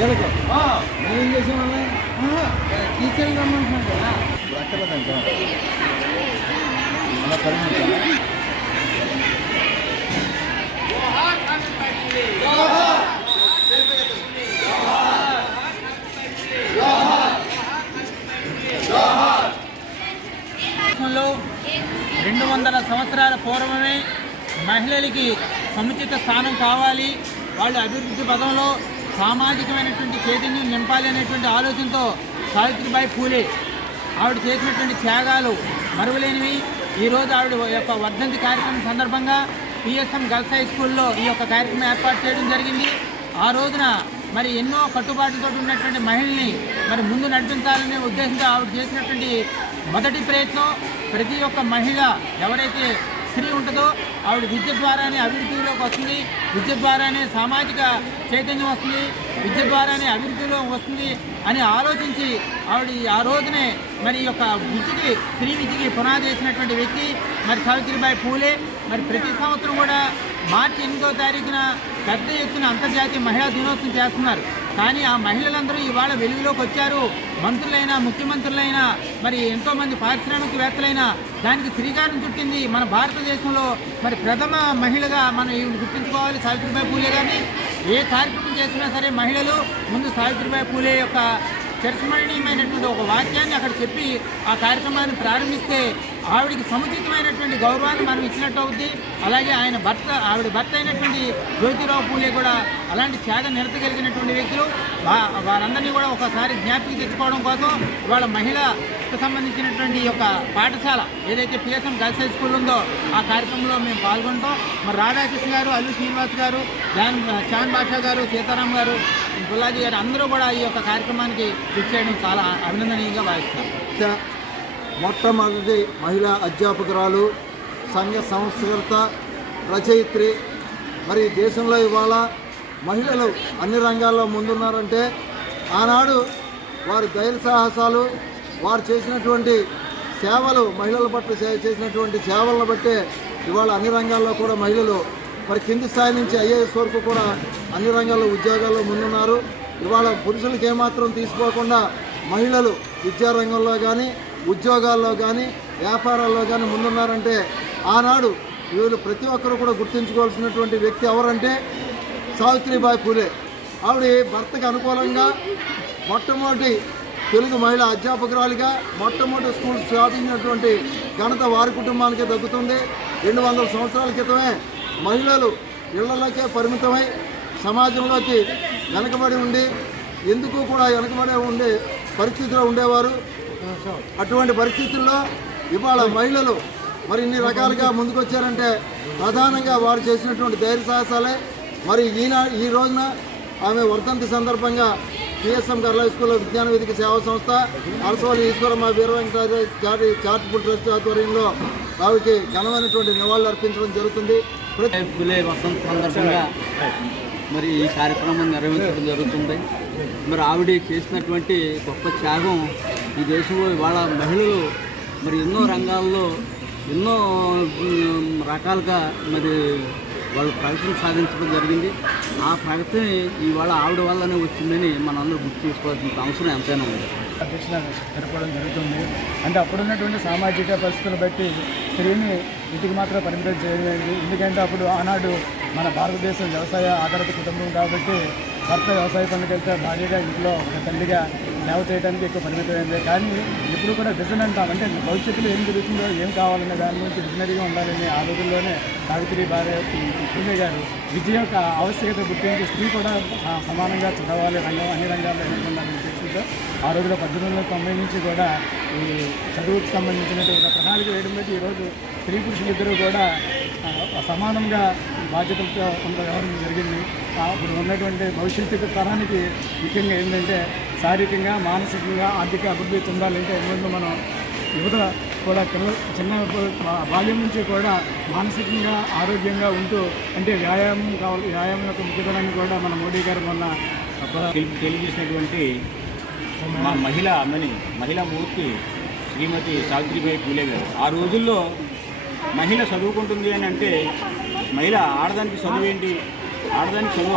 వీళ్ళకి ఏం చేసామన్నా టీచర్లు రమ్మంటున్నాం కదా. ఇప్పుడు అక్కర్లేదంట అలా పరిగణించాలా దేశంలో రెండు వందల సంవత్సరాల పూర్వమే మహిళలకి సముచిత స్థానం కావాలి. వాళ్ళు అభివృద్ధి పదంలో సామాజికమైనటువంటి చైతన్యం నింపాలి అనేటువంటి ఆలోచనతో సావిత్రిబాయి పూలే ఆవిడ చేసినటువంటి త్యాగాలు మరువలేనివి. ఈరోజు ఆవిడ యొక్క వర్ధంతి కార్యక్రమం సందర్భంగా పిఎస్ఎం గర్ల్స్ హై స్కూల్లో ఈ యొక్క కార్యక్రమం ఏర్పాటు చేయడం జరిగింది. ఆ రోజున మరి ఎన్నో కట్టుబాటుతో ఉన్నటువంటి మహిళల్ని మరి ముందు నడిపించాలనే ఉద్దేశంతో ఆవిడ చేసినటువంటి మొదటి ప్రయత్నం ప్రతి ఒక్క మహిళ ఎవరైతే స్త్రీ ఉంటుందో? ఆవిడ విద్య ద్వారానే అభివృద్ధిలోకి వస్తుంది. విద్య ద్వారానే సామాజిక చైతన్యం వస్తుంది. విద్య ద్వారానే అభివృద్ధిలో వస్తుంది అని ఆలోచించి ఆవిడ ఆ రోజునే మరి ఈ యొక్క విద్యకి స్త్రీ విద్యకి పునాది వేసినటువంటి వ్యక్తి మరి సావిత్రిబాయి పూలే. మరి ప్రతి సంవత్సరం కూడా మార్చి ఎనిమిదో తారీఖున పెద్ద ఎత్తున అంతర్జాతీయ మహిళా దినోత్సవం చేస్తున్నారు. కానీ ఆ మహిళలందరూ ఇవాళ వెలుగులోకి వచ్చారు. మంత్రులైనా ముఖ్యమంత్రులైనా మరి ఎంతోమంది పారిశ్రామికవేత్తలైనా దానికి శ్రీకారం చుట్టింది మన భారతదేశంలో. మరి ప్రథమ మహిళగా మనం ఈవిడ గుర్తుంచుకోవాలి సావిత్రిబాయి పూలే గారిని. ఏ కార్యక్రమం చేసినా సరే మహిళలు ముందు సావిత్రిబాయి పూలే యొక్క చరిత్రమణీయమైనటువంటి ఒక వాక్యాన్ని అక్కడ చెప్పి ఆ కార్యక్రమాన్ని ప్రారంభిస్తే ఆవిడికి సముచితమైనటువంటి గౌరవాన్ని మనం ఇచ్చినట్టు అవుద్ది. అలాగే ఆయన భర్త ఆవిడ భర్త అయినటువంటి జ్యోతిరావు పూలే కూడా అలాంటి త్యాగ నిరతగలిగినటువంటి వ్యక్తులు. వారందరినీ కూడా ఒకసారి జ్ఞాపిక తెచ్చుకోవడం కోసం వాళ్ళ మహిళకు సంబంధించినటువంటి యొక్క పాఠశాల ఏదైతే పిఎస్ఎం గర్ల్స్ హై స్కూల్ ఉందో ఆ కార్యక్రమంలో మేము పాల్గొంటాం. మరి రాధాకృష్ణ గారు అల్లు శ్రీనివాస్ గారు జాన్ చాన్ బాషా గారు సీతారాం గారు గుల్లాజీ గారు అందరూ కూడా ఈ యొక్క కార్యక్రమానికి ఇచ్చేయడం చాలా అభినందనీయంగా భావిస్తాం మొట్టమొదటి మహిళా అధ్యాపకురాలు సంఘ సంస్కృత రచయిత్రి. మరి దేశంలో ఇవాళ మహిళలు అన్ని రంగాల్లో ముందున్నారంటే ఆనాడు వారి ధైర్య సాహసాలు వారు చేసినటువంటి సేవలు మహిళల పట్ల చేసినటువంటి సేవలను బట్టే ఇవాళ అన్ని రంగాల్లో కూడా మహిళలు మరి కింది స్థాయి నుంచి ఐఏఎస్ వరకు కూడా అన్ని రంగాల్లో ఉద్యోగాల్లో ముందున్నారు. ఇవాళ పురుషులకు ఏమాత్రం తీసుకోకుండా మహిళలు విద్యారంగంలో కానీ ఉద్యోగాల్లో కానీ వ్యాపారాల్లో కానీ ముందున్నారంటే ఆనాడు వీళ్ళు ప్రతి ఒక్కరు కూడా గుర్తుంచుకోవాల్సినటువంటి వ్యక్తి ఎవరంటే సావిత్రిబాయి పూలే. ఆవిడ భర్తకు అనుకూలంగా మొట్టమొదటి తెలుగు మహిళా అధ్యాపకురాలిగా మొట్టమొదటి స్కూల్ స్థాపించినటువంటి ఘనత వారి కుటుంబానికే దక్కుతుంది. రెండు వందల సంవత్సరాల క్రితమే మహిళలు ఇళ్ళలోకే పరిమితమై సమాజంలోకి వెనకబడి ఉండి ఎందుకు కూడా వెనకబడి ఉండే పరిస్థితిలో ఉండేవారు. అటువంటి పరిస్థితుల్లో ఇవాళ మహిళలు మరి ఇన్ని రకాలుగా ముందుకొచ్చారంటే ప్రధానంగా వారు చేసినటువంటి ధైర్య సాహసాలే మరి ఈనా ఈ రోజున ఆమె వర్ధంతి సందర్భంగా పిఎస్ఎం గర్ల స్కూల్ విజ్ఞాన వేదిక సేవా సంస్థ అరసోలి ఈశ్వరమ్మ వీర వెంకటాద్రి చారిటబుల్ ట్రస్ట్ ఆధ్వర్యంలో ఆవిడకి ఘనమైనటువంటి నివాళులు అర్పించడం జరుగుతుంది. వసంత సందర్భంగా మరి ఈ కార్యక్రమం నిర్వహించడం జరుగుతుంది. మరి ఆవిడ చేసినటువంటి గొప్ప త్యాగం ఈ దేశంలో ఇవాళ మహిళలు మరి ఎన్నో రంగాల్లో ఎన్నో రకాలుగా మరి వాళ్ళు ప్రగతిని సాధించడం జరిగింది. ఆ ప్రగతి ఇవాళ ఆవిడ వల్లనే వచ్చిందని మనందరూ గుర్తు చేసుకోవాల్సిన అవసరం ఎంతైనా ఉంది. అధ్యక్షత జరపడం జరుగుతుంది. అంటే అప్పుడున్నటువంటి సామాజిక పరిస్థితులు బట్టి స్త్రీని ఇంటికి మాత్రం పరిమితం చేయలేదు ఎందుకంటే అప్పుడు ఆనాడు మన భారతదేశం వ్యవసాయ ఆధారిత కుటుంబం కాబట్టి భర్త వ్యవసాయ పనులకు వెళ్తే భార్యగా ఇంట్లో ఒక తల్లిగా సేవ చేయడానికి ఎక్కువ పరిమితమైంది కానీ ఇప్పుడు కూడా విజన్ అంటాం. అంటే భవిష్యత్తులో ఏం జరుగుతుందో ఏం కావాలనే దాని గురించి విజనరీగా ఉండాలని ఆ రోజుల్లోనే సావిత్రి భార్య పూజ గారు విద్య యొక్క ఆవశ్యకత గుర్తించి స్త్రీ కూడా సమానంగా చదవాలి రంగం అన్ని రంగాల్లో ఎన్నుకుండాలని ఉద్దేశంతో ఆ రోజులో పద్దెనిమిది వందల తొంభై నుంచి కూడా ఈ చదువుకు సంబంధించినటువంటి ప్రణాళిక వేయడం బట్టి ఈరోజు స్త్రీ పురుషులు ఇద్దరు కూడా సమానంగా బాధ్యతలతో కొంత వ్యవహరించడం జరిగింది. అప్పుడు ఇప్పుడు ఉన్నటువంటి భవిష్యత్తు తరానికి ముఖ్యంగా ఏంటంటే శారీరకంగా మానసికంగా ఆర్థిక అభివృద్ధి చెందాలంటే ముందు మనం యువత కూడా పిల్ల చిన్న బాల్యం నుంచి కూడా మానసికంగా ఆరోగ్యంగా ఉంటూ అంటే వ్యాయామం కావాలి వ్యాయామం యొక్క ముఖ్యతనాన్ని కూడా మన మోడీ గారు మొన్న తెలియజేసినటువంటి మా మహిళ అమ్మని మహిళా మూర్తి శ్రీమతి సావిత్రిబాయి పూలే గారు. ఆ రోజుల్లో మహిళ చదువుకుంటుంది అని అంటే మహిళ ఆడదానికి చదువు ఏంటి? ఆడదానికి చదువు